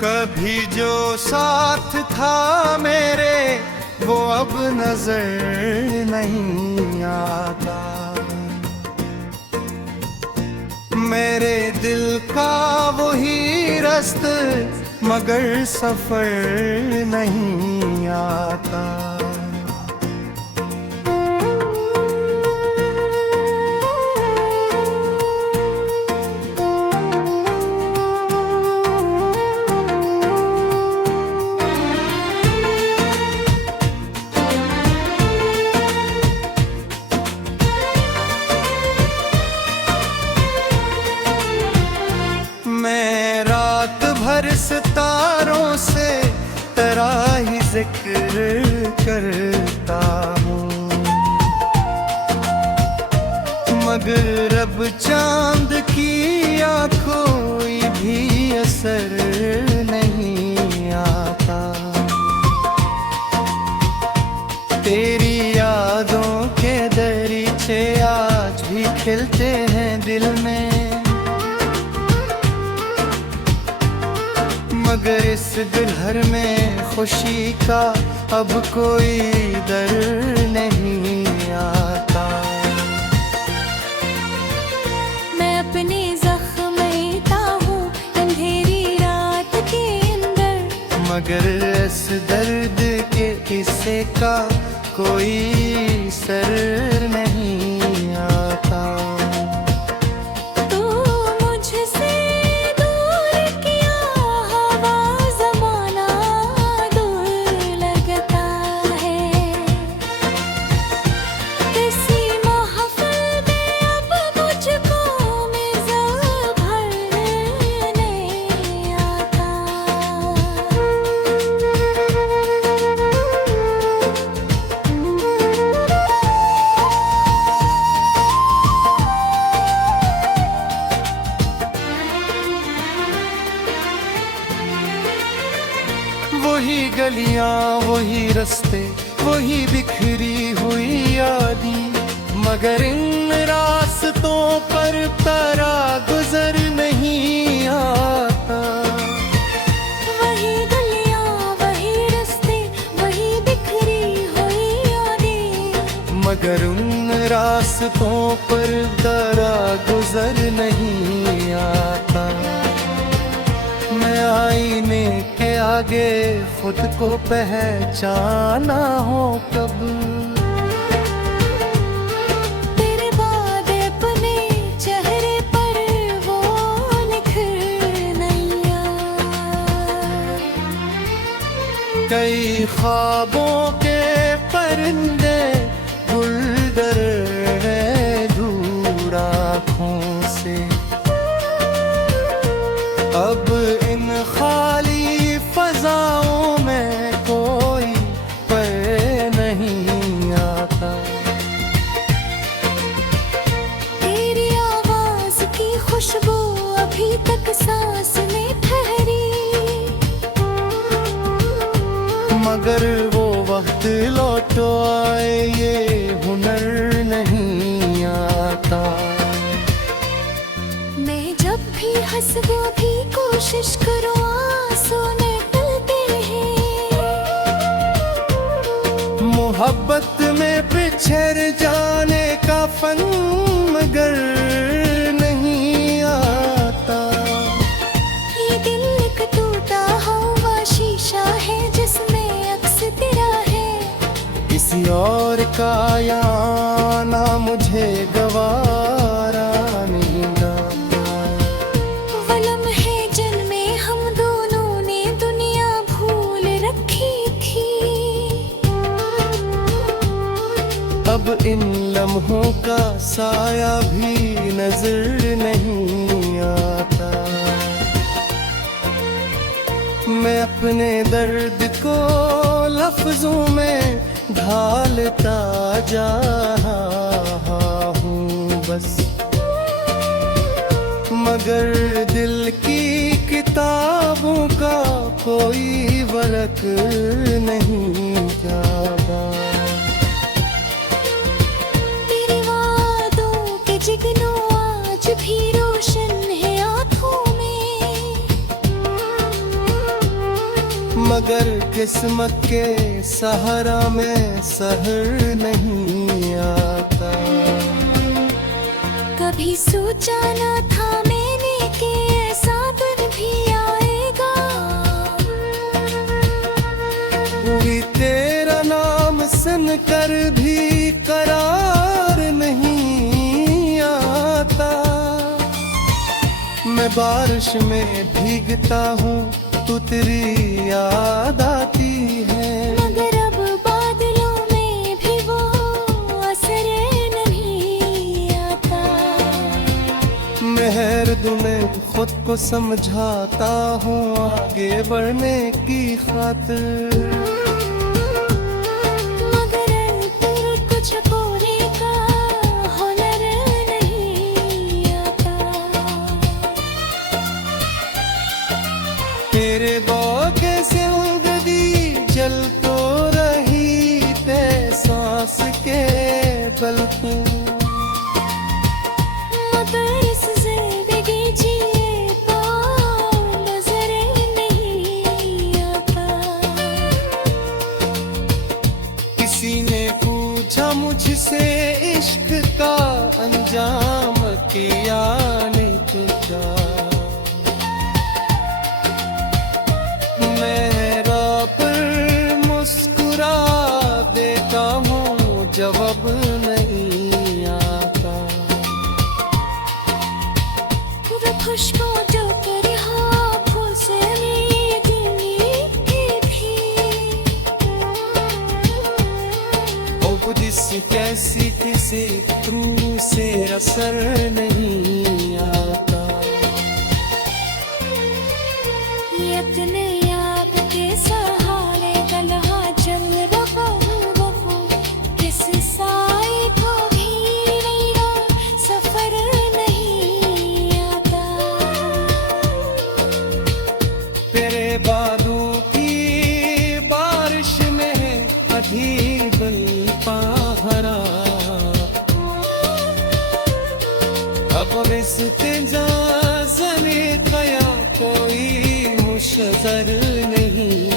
कभी जो साथ था मेरे वो अब नजर नहीं आता। मेरे दिल का वही रास्ता मगर सफर नहीं आता। मैं रात भर सितारों से तेरा ही जिक्र करता हूँ, मगर अब चांद की कोई भी असर नहीं आता। तेरी यादों के दरीचे आज भी खिलते हैं दिल में, मगर इस घर में खुशी का अब कोई दर नहीं आता। मैं अपने ज़ख्मता हूँ अंधेरी रात के अंदर, मगर इस दर्द के किस्से का कोई सर नहीं आता। वही गलियां वही रास्ते वही बिखरी हुई यादें, मगर इन रास्तों पर तेरा गुजर नहीं आता। वही गलियां वही रास्ते वही बिखरी हुई यादें, मगर उन रास्तों पर तेरा गुजर नहीं आता। मैं आईने के आगे खुद को पहचाना हो कब, तेरे बाद अपने चेहरे पर वो निखर नहीं आया। कई ख्वाबों के परिंदे गुलदर दूर आँखों से, अब इन खाली फजाओं में कोई पर नहीं आता। तेरी आवाज की खुशबू अभी तक सांस में ठहरी, मगर वो वक्त लौटो आए ये हुनर नहीं आता। मैं जब भी हंस वो भी कोशिश करो आंसू निकलते हैं। मोहब्बत में बिछड़ जाने का फन मगर नहीं आता। ये दिल एक टूटा हुआ शीशा है जिसमें अक्स तेरा है, किसी और का आना मुझे गवारा नहीं आता। वो लम्हे जिनमें हम दोनों ने दुनिया भूल रखी थी, अब इन लम्हों का साया भी नजर नहीं आता। मैं अपने दर्द को लफ्जों में ढालता जा रहा हूँ बस, मगर दिल की किताबों का कोई वरक नहीं जाता। तेरे वादों के जिगनों आज भी रोशन है आँखों में, मगर किस्मत के सहारा में सहर नहीं आता। कभी सोचा न था मैंने कि ऐसा दिन भी आएगा। कोई तेरा नाम सुनकर भी करार नहीं आता। मैं बारिश में भीगता हूँ तो तेरी याद आती है। मगर अब बादलों में भी वो असर नहीं आता। मेहर में खुद को समझाता हूँ आगे बढ़ने की खातिर। मगर फिर कुछ पूरे का हुनर नहीं आता। तेरे बौके जिंदगी जल तो रही ते सांस के बल पे। मगर इस जिंदगी जिए तो नजर नहीं आता। किसी ने पूछा मुझसे इश्क का अंजाम किया ने तुझा। मेरा पर मुस्कुरा देता हूँ जवाब नहीं आता। वो खुशबू जो तेरे हाथों से मिली थी। अब जिस कैसी किसी रूह से असर नहीं आता। इतने याद के सहारे गलहा चल वफा किस साए को भी मेरा सफर नहीं आता। तेरे बादों की बारिश में अधीर बल पहरा। अब रिश्ते जा जने कया कोई मुशतर नहीं